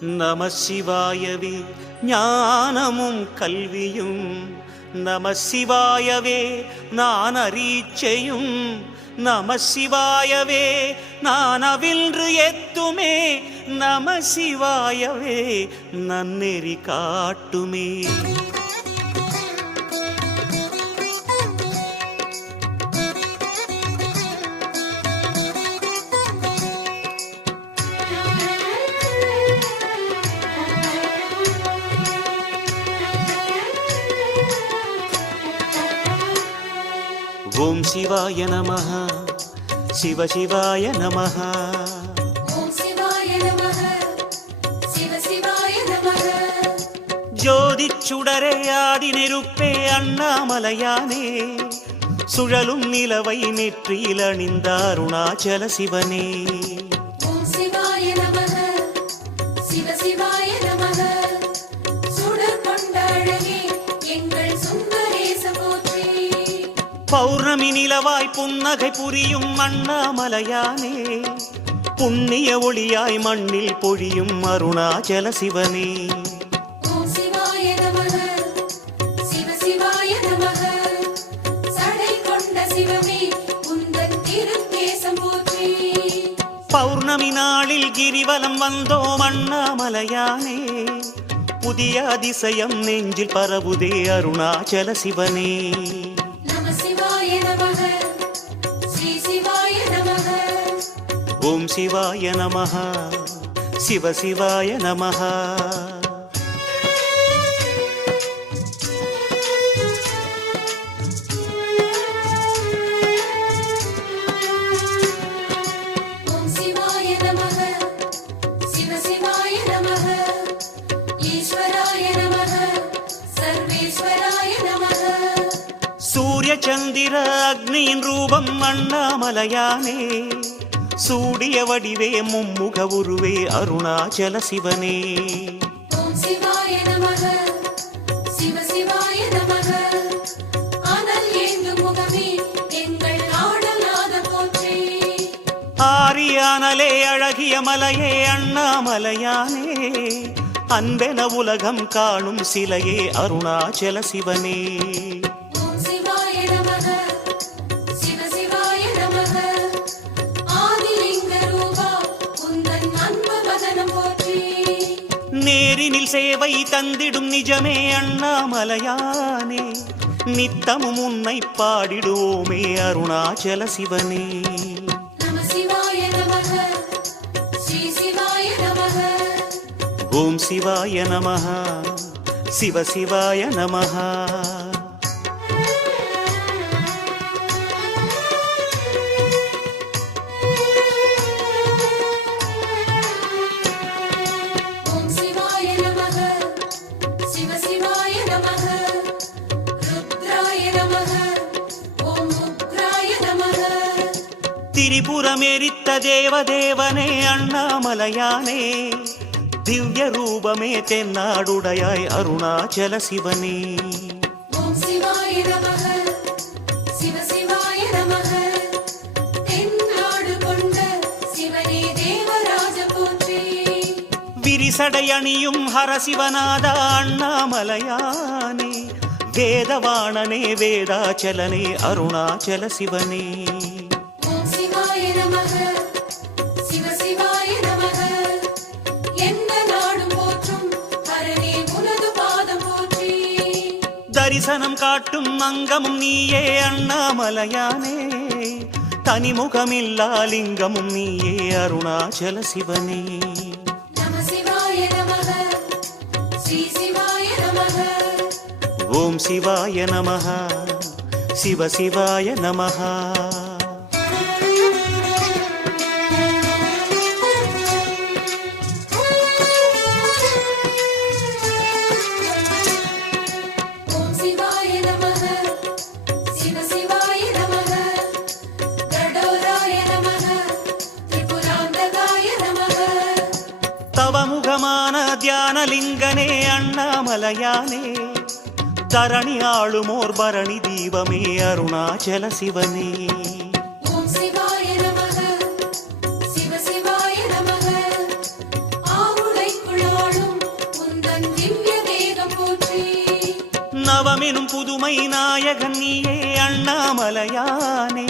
நம சிவாயவே ஞானமும் கல்வியும், நம சிவாயவே நான் அரீச்சையும், நம சிவாயவே நான் அவின்று எத்துமே, நம சிவாயவே நன்னெறி காட்டுமே. ஓம் சிவாய நமஹ, சிவ சிவாய நமஹ. ஓம் சிவாய நமஹ, சிவ சிவாய நமஹ. ஜோதி சுடரே ஆதி நெருப்பே அண்ணாமலையானே, சுழலும் நிலவை நெற்றியில் அணிந்த அருணாச்சல சிவனே. ஓம் சிவாய நமஹ, சிவ சிவாய நமஹ. சுடர் கொண்ட அழகே எங்கள் சுந்தரேச போற்றி. பௌர்ணமி நிலவாய் புன்னகை புரியும் அண்ணாமலையானே, புண்ணிய ஒளியாய் மண்ணில் பொழியும் அருணாச்சல சிவனே. ஓம் சிவாய நமஹ, சிவ சிவாய நமஹ. சடை கொண்ட சிவமே உந்தன் திருத்தேசம் போற்றி. பௌர்ணமி நாளில் கிரிவலம் வந்தோம் அண்ணாமலையானே, புதிய அதிசயம் நெஞ்சில் பரவுதே அருணாச்சல சிவனே. நம சிவாய நமஹ, ஸ்ரீ சிவாய நமஹ. ஓம் சிவாய நமஹ, சிவ சிவாய நமஹ. ஓம் சிவாய நமஹ, சிவ சிவாய நமஹ. ஈஸ்வராய நமஹ, சர்வேஸ்வராய நமஹ. சூரிய சந்திர அக்னியின் ரூபம் அண்ணாமலையானே, சூடிய வடிவே மும்முக உருவே அருணாச்சல சிவனே. ஓம் சிவாய நமஹ, சிவ சிவாய நமஹ. அனல் ஏந்தும் முகமே எங்கள் நாடநாத போற்றி. ஆரியானலே அழகிய மலையே அண்ணாமலையானே, அன்பென உலகம் காணும் சிலையே அருணாச்சல சிவனே. ஓம் சிவாய நமஹ, சிவ சிவாய நமஹ. ஆதிலிங்க ரூபா உந்தன் அன்பு வதனம் போற்றி. நேரினில் சேவை தந்திடும் நிஜமே அண்ணாமலையானே, நித்தமும் உன்னை பாடிடுவோமே அருணாச்சல சிவனே. நம சிவாய நமஹ, ஸ்ரீ சிவாய நமஹ. ஓம் சிவாய நமஹ, சிவ சிவாய நமஹ. ஓம் சிவாய நமஹ, சிவ சிவாய நமஹ. ருத்ராய நமஹ, ஓம் உக்ராய நமஹ. திரிபுரமெரித்த தேவதேவனே அண்ணாமலையானே, திவ்ய ரூபமே தென்னாடுடையாய் அருணாச்சல சிவனே. ஓம் சிவாய நமஹ, சிவ சிவாய நமஹ. தென்னாடு கொண்ட சிவனே தேவராஜ போற்றி. விரிசடை அணியும் ஹரசிவநாத அண்ணாமலையானே, வேதவாணனே வேதாச்சலனே அருணாச்சல சிவனே. ஓம் சிவாய நமஹ, சிவ சிவாய நமஹ. எந்த நாடும் போற்றும் ஹரனே உனது பாதம் போற்றி. தரிசனம் காட்டும் அங்கமும் நீயே அண்ணாமலையானே, தனிமுகமில்லா லிங்கமும் நீயே அருணாச்சல சிவனே. நம சிவாய நமஹ, ஸ்ரீ சிவாய நமஹ. ஓம் சிவாய நமஹ, சிவ சிவாய நமஹ. ஓம் சிவாய நமஹ, சிவ சிவாய நமஹ. கடோராய நமஹ, திரிபுராந்தகாய நமஹ. தவமுகமான தியானலிங்கனே அண்ணாமலையானே, தரணி ஆளுமோர் பரணி தீபமே அருணாச்சல சிவனே. ஓம் சிவாய நமஹ, சிவ சிவாய நமஹ. ஆவுடைக்குள் நவமெனும் புதுமை நாயகன் நீயே அண்ணாமலையானே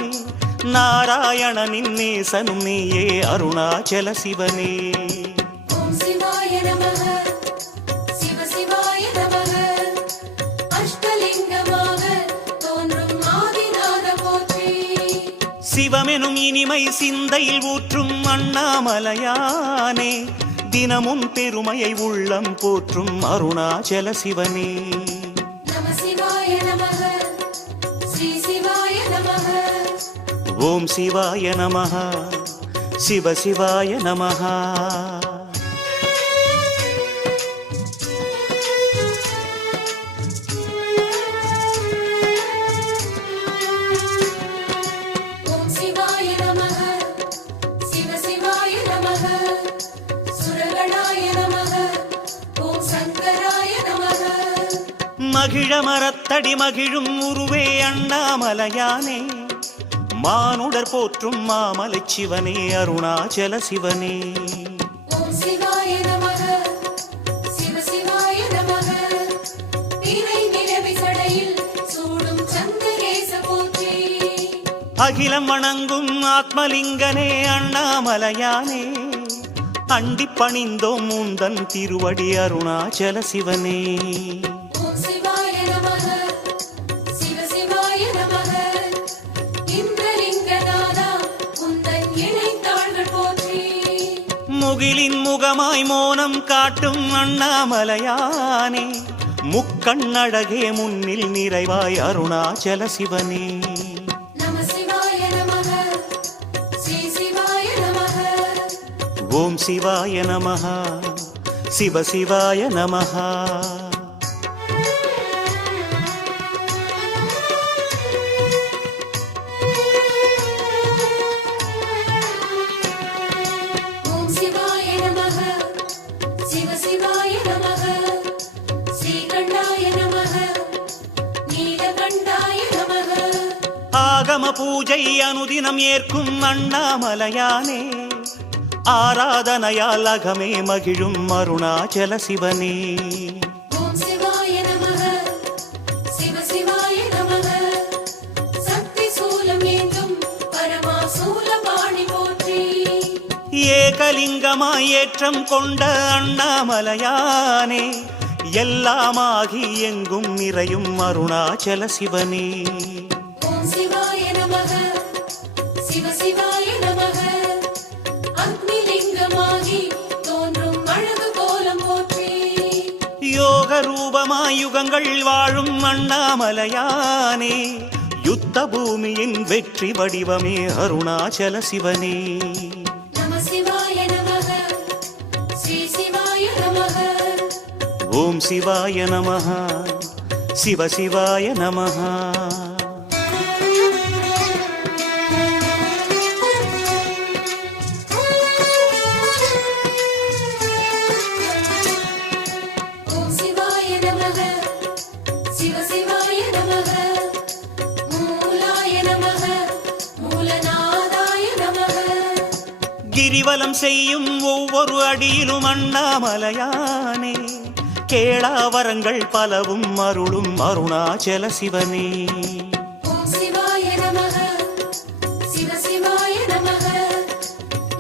நாராயணனின் நேசனும் நீயே அருணாச்சல சிவனே ஓம் சிவாய நமः சிவ சிவாய நமः அஷ்டலிங்கமாக தோன்றும் ஆதிநாத போற்றி சிவமெனும் இனிமை சிந்தையில் ஊற்றும் அண்ணாமலையானே தினமும் பெருமையை உள்ளம் போற்றும் அருணாச்சல சிவனே நம சிவாய நமः ஸ்ரீ சிவாய நமः ஓம் சிவாய நமः சிவ சிவாய நமः ஓம் சிவாய நமः சிவ சிவாய நமः சுரகணாய நமः ஓம் சங்கராய நமः மகிழ மரத்தடி மகிழும் உருவே அண்ணாமலையானே மானுடர் போற்றும் மாமலை சிவனே அருணாச்சல சிவனே ஓம் சிவாய நமः சிவ சிவாய நமः திரை நிலவி சடையில் சூடும் சந்திரேச போற்றி அகிலம் வணங்கும் ஆத்மலிங்கனே அண்ணாமலையானே அண்டிப் பணிந்தோம் முந்தன் திருவடி அருணாச்சல சிவனே ஓம் சிவாய நமः சிவ சிவாய நமः இந்திரலிங்கநாதா உந்தன் இணைத்தாள்கள் போற்றி முகிலின் முகமாய் மோனம் காட்டும் அண்ணாமலையானே முக்கண்ணழகே முன்னில் நிறைவாய் அருணாச்சல சிவனே நம சிவாய நமः ஸ்ரீ சிவாய நமः ஓம் சிவாய நமः சிவ சிவாய நமः ஓம் சிவாய நமः சிவ சிவாய நமः ஸ்ரீகண்டாய நமः நீலகண்டாய நமः ஆகம பூஜை அனுதினம் ஏற்கும் அண்ணாமலையானே ஆராதனையால் அகமே மகிழும் அருணாச்சல சிவனே ஓம் சிவாய நமः சிவ சிவாய நமः சக்தி சூலம் ஏந்தும் பரமா சூலபாணி போற்றி ஏகலிங்கமாய் ஏற்றம் கொண்ட அண்ணாமலையானே எல்லாமாகி எங்கும் நிறையும் அருணாச்சல சிவனே ஓம் சிவாய நமः சிவ சிவாய நமः அக்னிலிங்கமாகி தோன்றும் அழகு கோலம் போற்றி யோக ரூபமாய் யுகங்கள் வாழும் அண்ணாமலையானே யுத்த பூமியின் வெற்றி வடிவமே அருணாச்சல சிவனே நம சிவாய நமः ஸ்ரீ சிவாய நமः ஓம் சிவாய நமः சிவ சிவாய நமः ஓம் சிவாய நமः சிவ சிவாய நமः மூலாய நமः மூலநாதாய நமः கிரிவலம் செய்யும் ஒவ்வொரு அடியிலும் அண்ணாமலையானே கேளாவரங்கள் பலவும் அருளும் அருணாச்சல சிவனே ஓம் சிவாய நமः சிவ சிவாய நமः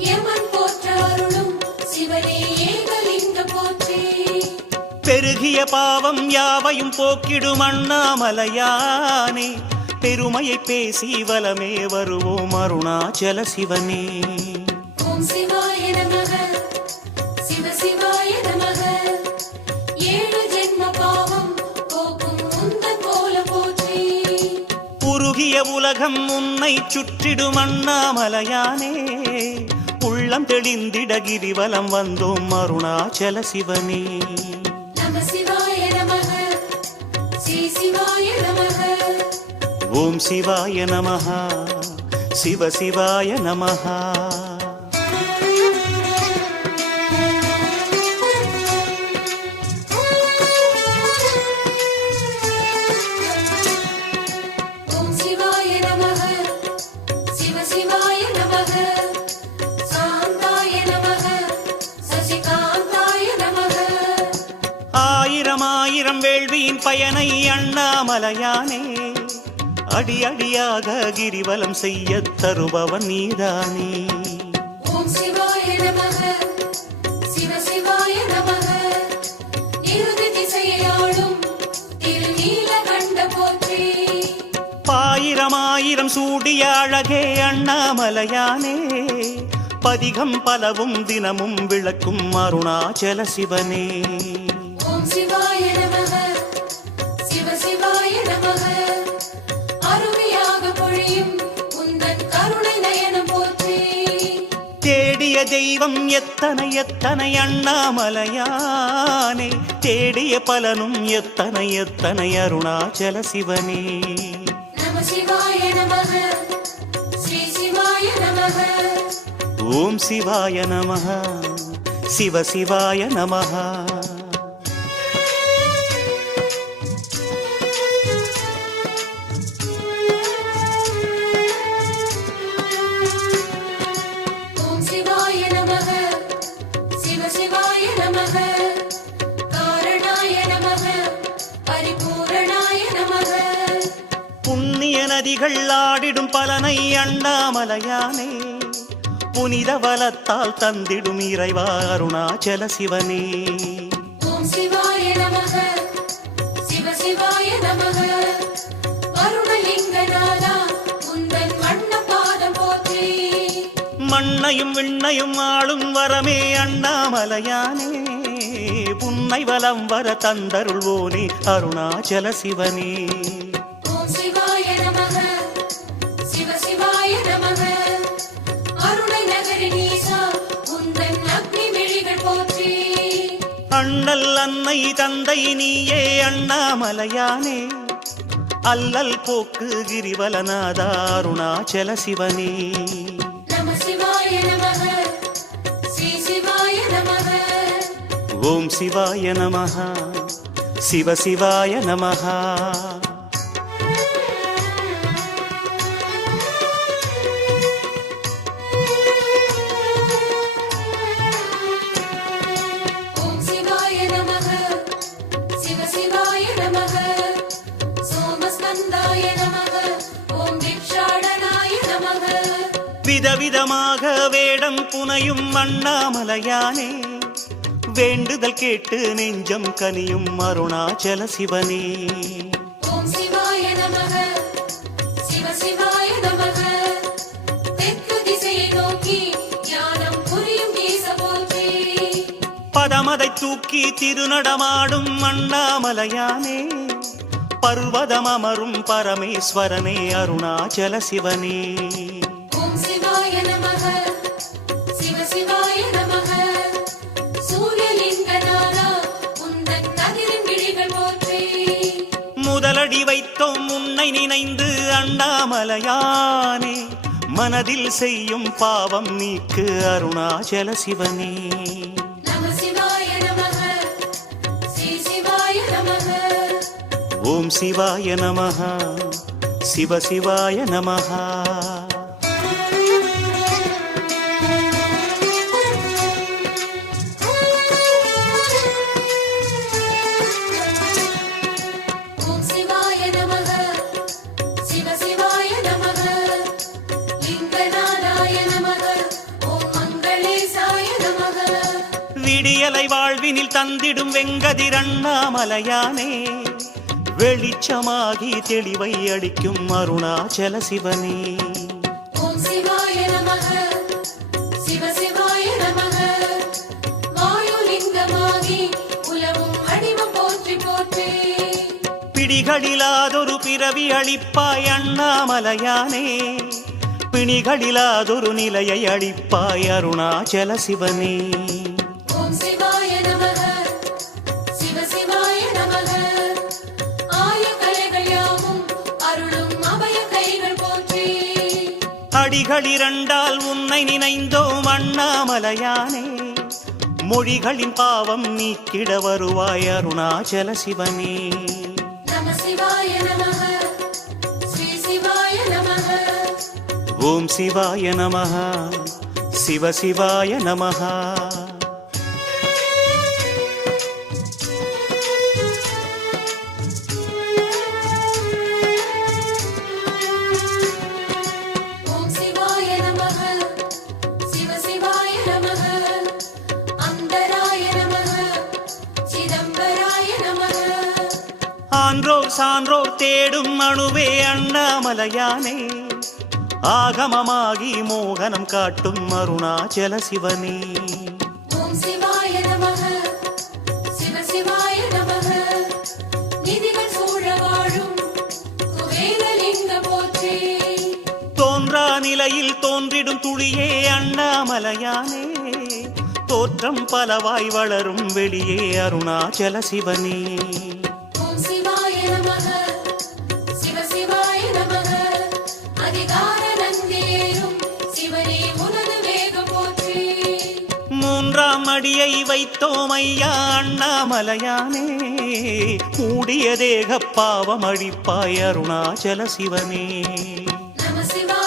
யமன் போற்ற அருளும் சிவனே ஏகலிங்க போற்றி பெருகிய பாவம் யாவையும் போக்கிடும் அண்ணாமலையானே பெருமையை பேசி வலமே வருவோம் அருணாச்சல சிவனே ஓம் சிவாய நமः சிவ சிவாய நமः ஏழு ஜென்ம பாவம் போக்கும் உந்தன் கோலம் போற்றி உருகிய உலகம் உன்னை சுற்றிடும் அண்ணாமலையானே உள்ளம் தெளிந்திட கிரிவலம் வந்தோம் அருணாச்சல சிவனே நம சிவாய நமः ஸ்ரீ சிவாய நமः ஓம் சிவாய நமः சிவ சிவாய நமः ஓம் சிவாய நமः சிவ சிவாய நமः சாந்தாய நமः சசிகாந்தாய நமः ஆயிரமாய் ஆயிரம் வேள்வியின் பயனை அண்ணாமலையானே அடி அடியாக கிரிவலம் செய்ய தருபவன் நீதானே. ஓம் சிவாய நமக சிவ சிவாய நமக இறுதி திசையாளும் திருநீலகண்ட போற்றி. பாயிரம் ஆயிரம் சூடிய அழகே அண்ணாமலையானே பதிகம் பலவும் தினமும் விளக்கும் அருணாச்சல சிவனே. ஓம் சிவாய நமக சிவ சிவாய நமக அருமையாக பொழியும் உந்தன் கருணை நயனம் போற்றி. தேடிய தெய்வம் எத்தனை எத்தனை அண்ணாமலையானே தேடிய பலனும் எத்தனை எத்தனை அருணாச்சல சிவனே. நம சிவாய நமக ஸ்ரீ சிவாய நமக ஓம் சிவாய நமः சிவ சிவாய நமः. ஓம் சிவாய நமக சிவ சிவாய நமக காரணாய நமக பரிபூரணாய நமக. புண்ணிய நதிகள் ஆடிடும் பலனை அண்ணாமலையானே புனித வலத்தால் தந்திடும் இறைவா அருணாச்சல சிவனே. ஓம் சிவாய நமக சிவ சிவாய நமக வருணலிங்கநாதா உந்தன் வண்ண பாதம் போற்றி. மண்ணையும் விண்ணையும் ஆளும் வரமே அண்ணாமலையானே புன்னை வலம் வர தந்தருள்வோனே அருணாச்சல சிவனே. ஓம் சிவாய நமக சிவ சிவாய நமக அருணை நகரி நீசா உந்தன் அக்னி விழிகள் போற்றி. அண்ணல் அன்னை தந்தை நீயே அண்ணாமலையானே அல்லல் போக்கு கிரிவலநாதா அருணாச்சல சிவனே. நம சிவாய நமக ஸ்ரீ சிவாய நமக ஓம் சிவாய நமः சிவ சிவாய நமः. ஓம் சிவாய நமக சிவ சிவாய நமக சோமஸ்கந்தாய நமக ஓம் தீக்ஷாடனாய நமக. விதவிதமாக வேடம் புனையும் அண்ணாமலையானே வேண்டுதல் கேட்டு நெஞ்சம் கனியும் அருணாச்சல சிவனே. ஓம் சிவாய நமக சிவ சிவாய நமக தெற்கு திசையை நோக்கி ஞானம் புரியும் ஈச போற்றி. பதமதை தூக்கி திருநடமாடும் அண்ணாமலையானே பர்வதம் அமரும் பரமேஸ்வரனே அருணாச்சல சிவனே. ஓம் சிவாய நமக சிவ சிவாய நமக சூரியலிங்கநாதா உந்தன் கதிரின் விழிகள் போற்றி. முதலடி வைத்தோம் உன்னை நினைந்து அண்ணாமலையானே மனதில் செய்யும் பாவம் நீக்கு அருணாச்சல சிவனே. நம சிவாய நமக ஸ்ரீ சிவாய நமக ஓம் சிவாய நமः சிவ சிவாய நமः. ஓம் சிவாய நமக சிவ சிவாய நமக லிங்கநாதாய நமக ஓம் மங்களேசாய நமக. விடியலை வாழ்வினில் தந்திடும் வெங்கதிர் அண்ணாமலையானே வெளிச்சமாகி தெளிவை அளிக்கும் அருணாச்சல சிவனே. ஓம் சிவாய நமக சிவ சிவாய நமக வாயுலிங்கமாகி உலவும் அடிமம் போற்றி போற்றி. பிடிகளிலாதொரு பிறவி அளிப்பாய் அண்ணாமலையானே பிணிகளிலாதொரு நிலையை அளிப்பாய் அருணாச்சல சிவனே. ஓம் சிவாய நமக சிவ சிவாய நமக ஆயக்கலைகள் யாவும் அருளும் அபய கைகள் போற்றி. அடிகள் இரண்டால் உன்னை நினைந்தோம் அண்ணாமலையானே மொழிகளின் பாவம் நீக்கிட வருவாய் அருணாச்சல சிவனே. நம சிவாய நமக ஸ்ரீ சிவாய நமக ஓம் சிவாய நமः சிவ சிவாய நமः. மன்றோர் சான்றோர் தேடும் அணுவே அண்ணாமலையானே ஆகமமாகி மோகனம் காட்டும் அருணாச்சல சிவனே ஓம் சிவாய நமக சிவ சிவாய நமக நிதிகள் சூழ வாழும் குபேரலிங்க போற்றி தோன்றா நிலையில் தோன்றிடும் துளியே அண்ணாமலையானே தோற்றம் பலவாய் வளரும் வெளியே அருணாச்சல சிவனே ஓம் சிவாய நமக சிவ சிவாய நமக அதிகார நந்தேரும் சிவனே உனது வேகம் போற்றி மூன்றாம் அடியை வைத்தோம் ஐயா அண்ணாமலையானே மூடிய தேக பாவம் அழிப்பாய் அருணாச்சல சிவனே நம சிவாய